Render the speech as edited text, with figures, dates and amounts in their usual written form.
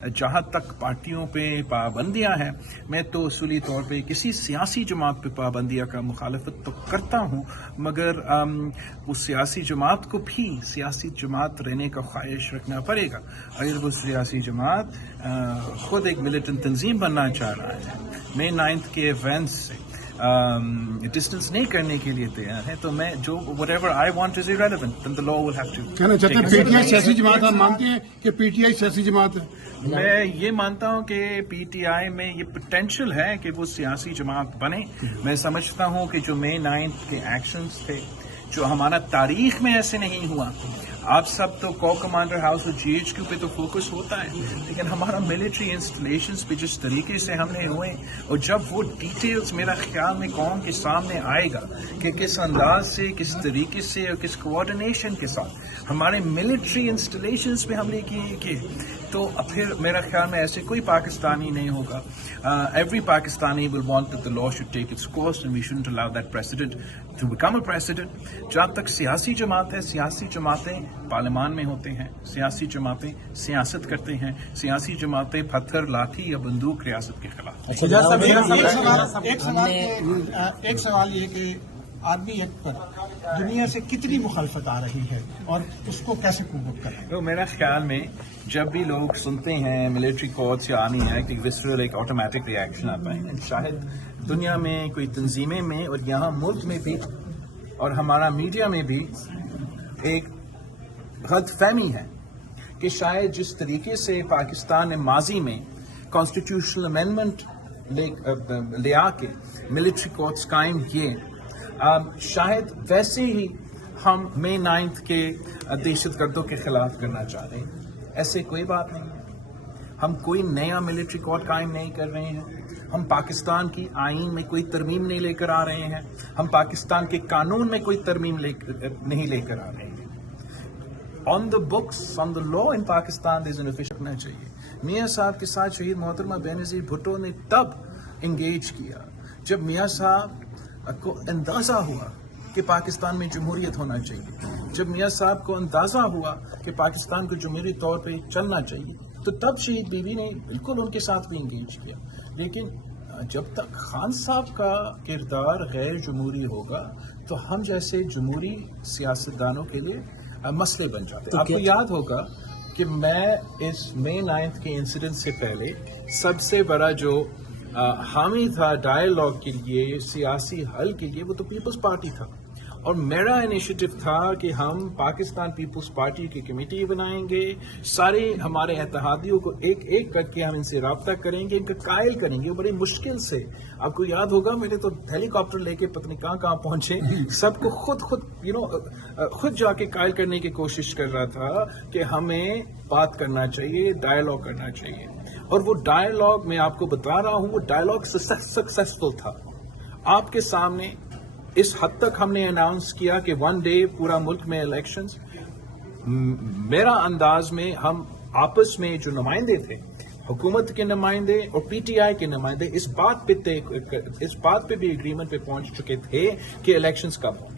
جہاں تک پارٹیوں پہ پابندیاں ہیں، میں تو اصولی طور پہ کسی سیاسی جماعت پہ پابندیاں کا مخالفت تو کرتا ہوں، مگر اس سیاسی جماعت کو بھی سیاسی جماعت رہنے کا خواہش رکھنا پڑے گا۔ اگر وہ سیاسی جماعت خود ایک ملیٹنٹ تنظیم بننا چاہ رہا ہے، مئی 9 کے ایونٹس سے ڈسٹنس نہیں کرنے کے لیے تیار ہے، تو میں جو whatever I want is irrelevant, then the law will have to کہنا چاہتے ہیں take P its T I course. سیاسی جماعت، آپ مانتے ہیں کہ پی ٹی آئی سیاسی جماعت ہے؟ میں یہ مانتا ہوں کہ پی ٹی آئی میں یہ پوٹینشیل ہے کہ وہ سیاسی جماعت بنے۔ میں سمجھتا ہوں کہ جو مئی 9 کے ایکشنز تھے، جو ہمارا تاریخ میں ایسے نہیں ہوا۔ آپ سب تو کو کمانڈر ہاؤس اور جی ایچ کیو پہ تو فوکس ہوتا ہے، لیکن ہمارا ملٹری انسٹالیشنز پہ جس طریقے سے ہم نے ہوئے، اور جب وہ ڈیٹیلز میرا خیال میں قوم کے سامنے آئے گا کہ کس انداز سے، کس طریقے سے اور کس کوآرڈینیشن کے ساتھ ہمارے ملٹری انسٹالیشنز پہ حملے کیے، تو پھر میرا خیال میں ایسے کوئی پاکستانی نہیں ہوگا۔ Every Pakistani will want that the law should take its course and we shouldn't allow that precedent to become a precedent۔ جہاں تک سیاسی جماعت ہے، سیاسی جماعتیں پارلیمان میں ہوتے ہیں، سیاسی جماعتیں سیاست کرتے ہیں، سیاسی جماعتیں پتھر، لاٹھی یا بندوق ریاست کے خلاف۔ ایک سوال یہ کہ آرمی ایکٹ پر دنیا سے کتنی مخالفت آ رہی ہے اور اس کو کیسے قبول کریں؟ تو میرا خیال میں جب بھی لوگ سنتے ہیں ملٹری کورٹس یا آرمی ایکٹ، ایک وسرل ایک آٹومیٹک ریئیکشن آتا ہے۔ شاید دنیا میں کوئی تنظیمیں میں اور یہاں ملک میں بھی اور ہمارا میڈیا میں بھی ایک غلط فہمی ہے کہ شاید جس طریقے سے پاکستان نے ماضی میں کانسٹیٹیوشنل امینڈمنٹ لے آ کے ملٹری کورٹس قائم کیے، شاید ویسے ہی ہم مئی 9 کے دہشت گردوں کے خلاف کرنا چاہ رہے ہیں۔ ایسے کوئی بات نہیں ہے، ہم کوئی نیا ملٹری کورٹ قائم نہیں کر رہے ہیں، ہم پاکستان کی آئین میں کوئی ترمیم نہیں لے کر آ رہے ہیں، ہم پاکستان کے قانون میں کوئی ترمیم نہیں لے کر آ رہے ہیں۔ On the books, on the law in Pakistan there is an official ہونا چاہیے۔ میاں صاحب کے ساتھ شہید محترمہ بینظیر بھٹو نے تب انگیج کیا جب میاں صاحب کو اندازہ ہوا کہ پاکستان میں جمہوریت ہونا چاہیے، جب میاں صاحب کو اندازہ ہوا کہ پاکستان کو جمہوری طور پہ چلنا چاہیے، تو تب شہید بیوی نے بالکل ان کے ساتھ بھی انگیج کیا۔ لیکن جب تک خان صاحب کا کردار غیر جمہوری ہوگا تو ہم جیسے جمہوری سیاستدانوں کے لیے مسئلے بن جاتے ہیں۔ آپ کو یاد ہوگا کہ میں اس مئی 9 کے انسیڈنٹ سے پہلے سب سے بڑا جو حامی تھا ڈائیلاگ کے لیے، سیاسی حل کے لیے، وہ تو پیپلز پارٹی تھا، اور میرا انیشیٹو تھا کہ ہم پاکستان پیپلز پارٹی کی کمیٹی بنائیں گے، سارے ہمارے اتحادیوں کو ایک ایک کر کے ہم ان سے رابطہ کریں گے، ان کا قائل کریں گے، بڑی مشکل سے۔ آپ کو یاد ہوگا میں نے تو ہیلی کاپٹر لے کے پتہ نہیں کہاں پہنچے، سب کو خود جا کے قائل کرنے کی کوشش کر رہا تھا کہ ہمیں بات کرنا چاہیے، ڈائیلاگ کرنا چاہیے۔ اور وہ ڈائیلاگ میں آپ کو بتا رہا ہوں، وہ ڈائیلاگ سکسیسفل تھا۔ آپ کے سامنے اس حد تک ہم نے اناؤنس کیا کہ 1 ڈے پورا ملک میں الیکشنز، میرا انداز میں ہم آپس میں جو نمائندے تھے، حکومت کے نمائندے اور پی ٹی آئی کے نمائندے، اس بات پہ بھی اگریمنٹ پہ پہنچ چکے تھے کہ الیکشنز کب ہوں۔